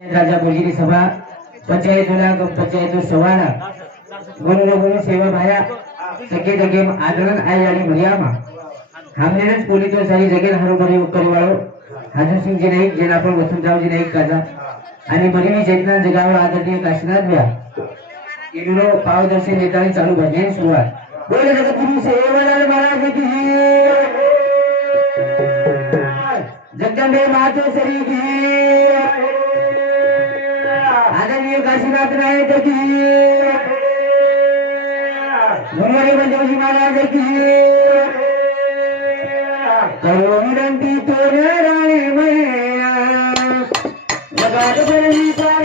राजा बोलगिरी सभा पंचायत पंचायत सवाना गुण गुण सेवा भाया सके जगे आदरण आई आणि मुरियामा पोली तो सारी जगेल हरोभरी परिवारो हजू सिंग जी नाईक जेना आपण वसंतराव जी नाईक काजा. आणि मरिमी चेतना जगावर आदरणीय काशीनाथ व्या इडलो पावदर्शी नेताने चालू भाजी सुरुवात. बोल महाराज जगदंबे मातो सरी आदरणीय काशीनाथ राय की मुंबई पंचवशी महाराज की करो विनंती राणी मैया. जगात बरणी पार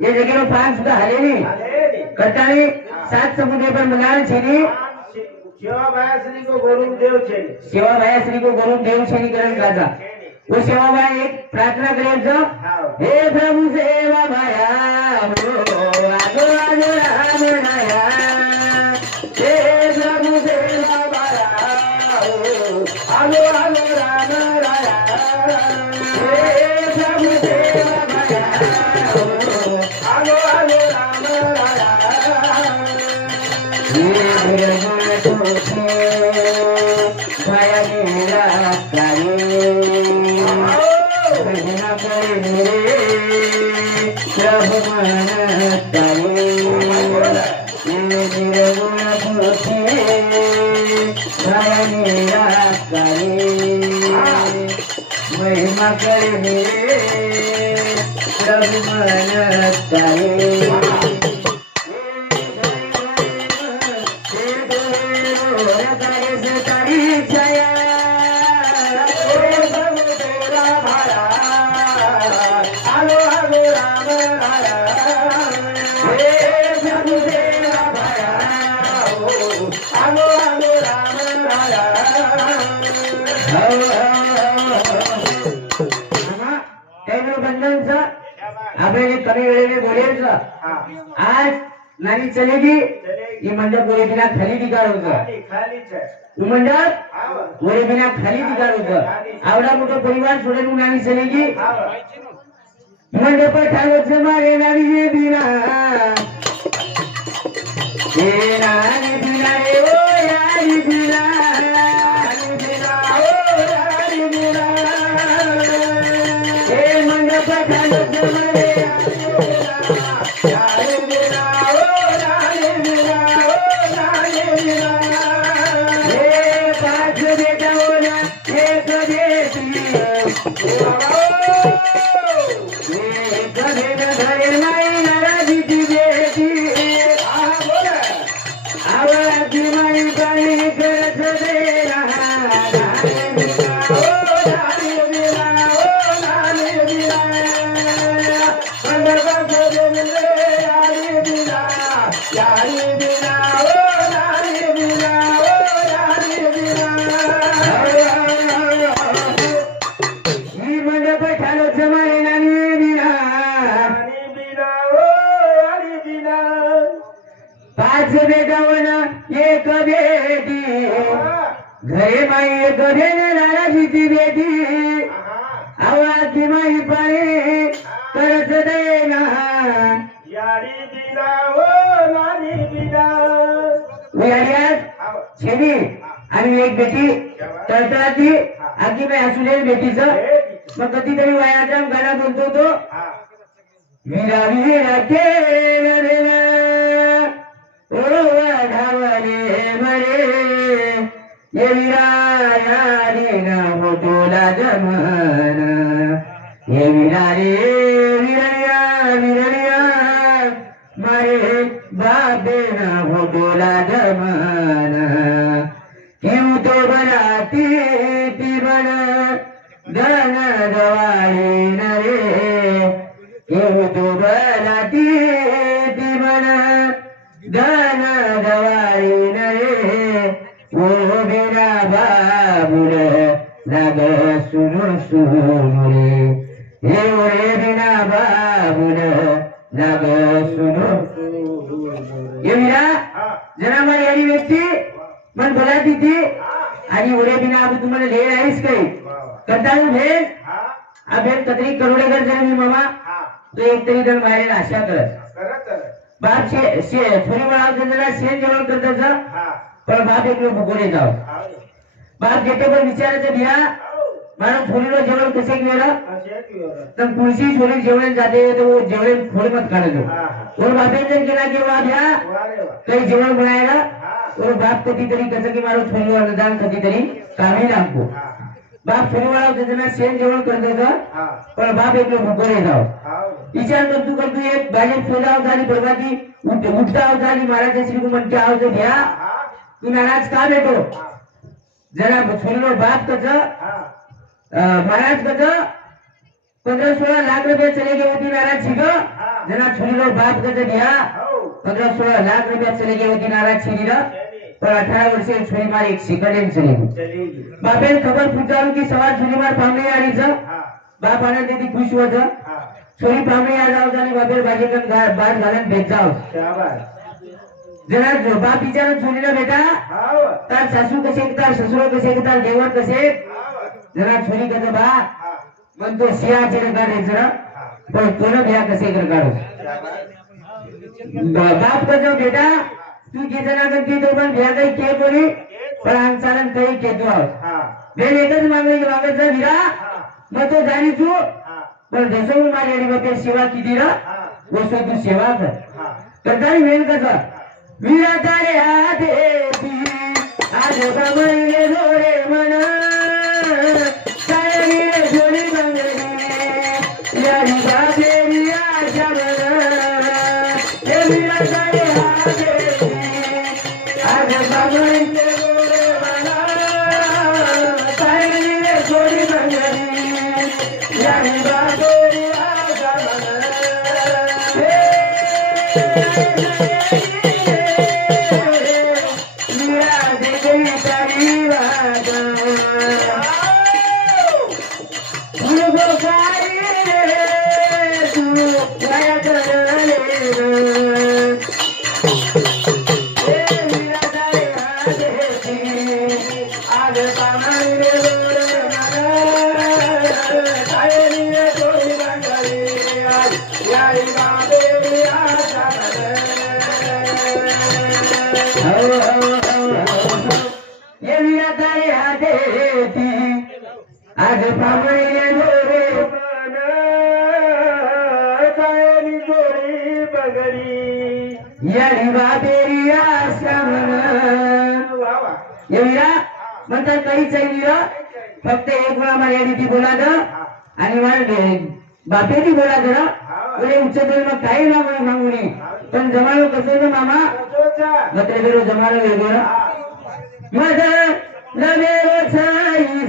ये जगह पांच तो हले नहीं. करता नहीं सात समुद्र पर मलान छेनी. सेवा भायासनी को गोरुम देव छेनी. सेवा भायासनी को गोरुम देव छेनी करण गाता वो सेवा भाई एक प्रार्थना करे तो हे प्रभु सेवा भाया हो, हे प्रभु सेवा भाया आगो हो, आगो महिमा करे अभी कमी वेळे मी बोलेल सर आज नाही चलेगी ये मंडप बोले बिना खाली बिगाड होत मंडप बोले बिना खाली बिगाड होत आवडा मोठा परिवार सोडून उन्हाने चलेगी. मंडप ठावच मारे नारी ये बिना. ये नारी बिना रे ओ यारी बिना. भेट गावन एक बेदी घरे माई घरे नाराजी ती बेदी आवाज माई पाय करत देना यारी हो, आणि एक बेटी तळतळाची। आधी मी असलेली बेटीचं। मग कधीतरी वयाचा गाणं बोलतो तो. विरा विरा केला ये जमन विरया विरया मारे बाबे ना जमन तो बनाती ती बन धन गवाळी रे केऊ तो बनाती ती बन धन गवाळी नरे ओ बिना बाबुल लाग सुनो ये मीरा हा. जरा मला यारी व्यक्ती पण बोला तिथे. आणि उरे बिना आपण तुम्हाला लेर आहेस काही. करता येईल भेट हा. अभेद कतरी करोडेकर मी मामा. तो एक तरी जण बाहेर आशा करत करत करत. बाप शे शे थोडी वेळा शेण जेवण करताचा हा. पण बाप एक भुकोडे जाव. बाप जेथे पण विचारायचं हाव. मला थोडीला जेवण कसे पिवळं. तर पुढची थोडी जेवण जाते तर जेवण थोडी मत हा. और बापे जर केला रे वा. काही जेवण बनायला. और बाप कधीतरी कसं की कधीतरी कामी लागतो. बाप शेण जेवण करतो का. पण बाप एक. विचार करतो करतो एक झाली म्हणते घ्या. तू नाराज का भेटो हा. जरा थोडीवर बाप कच हा. महाराज कच पंधरा सोळा लाख रुपये चले गे होती नाराज शिग जरा छोरीवर बाप कच घ्या हाव. पंधरा सोळा लाख रुपये चले गे होती नाराज शिगी चली. पण अठरा वर्षे छोरी मार एक सिकडेन चले गई चली गेली. बापेन खबर पुचारू की सवार छोरी मार पाहुणे आलीच हा. बाप आनंद ती खुश होत हा. छोरी पाहुणे या जरा बाप विचारत छोरीला बेटा. तार सासू कसे एकतार ससुर कसे एकतार देवर कसे. जरा छोरी कसं बा हा. म्हणतो सियाचे काढे जरा हा. पण तो न भ्या कसे. ब- बाप कसं बेटा तू जे जना करते तो पण भ्या काही के बोली पण अंगचालन काही केतो आहोत. बेन एकच मागणी मागायचं विरा हा. मग तो जाणी तू. पण जसं माझ्या आणि बापे सेवा किती ना हा. वसो तू सेवा कर हा. करताना वेळ कसा विरा तारे हाते आज कमळे जोडे मन. जोडी बंगली यारी बाबेरी आशा मन हे विरा आज कमळे जोडे मन. जोडी बंगली आशा यारी बाबेरी आश्रमन वा म्हणतात काहीच आहे फक्त एक वेळा मर्यादिती बोला ग. आणि मला बापेरी बोला ग. तुला उच्च मग काही ना म्हणून मागू नये पण जमालो कसं ग मामा? कसोचा. मात्र बेरो जमानो वेगळं. हा. नवे नवेरो छाई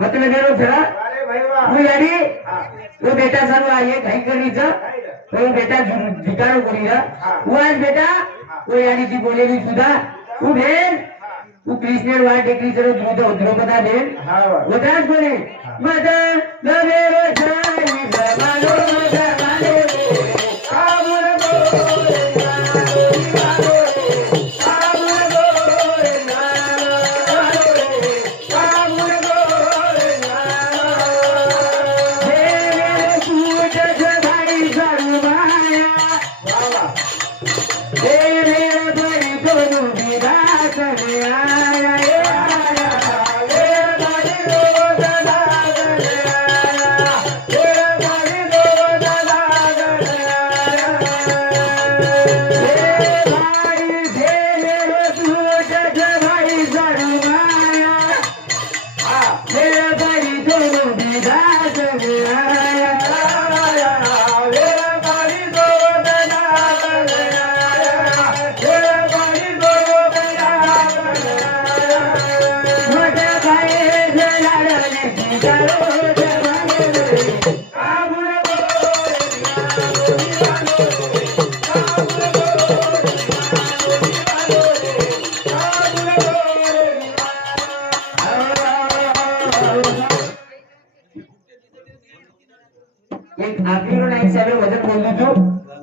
मतलब मेरो तू वो यानी बेटा सर वो आइए घाई करनी चा तो बेटा झुकारो बोली रहा वो आज बेटा वो यानी जी बोले भी सुधा तू बहन वो कृष्ण वाला टेकरी चलो द्रुत द्रौपदा बहन वो. दास बोले. मदन मेरे जाने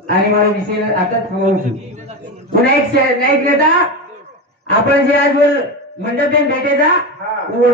आणि मला विषय आता पुन्हा एक नाईक नेता आपण जे आज बोल मंडप में बैठे था वो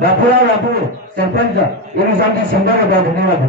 બાપુરાવ બાપુ સરપંચ એની સાથે સંભાળો બાપુ ધન્યવાદ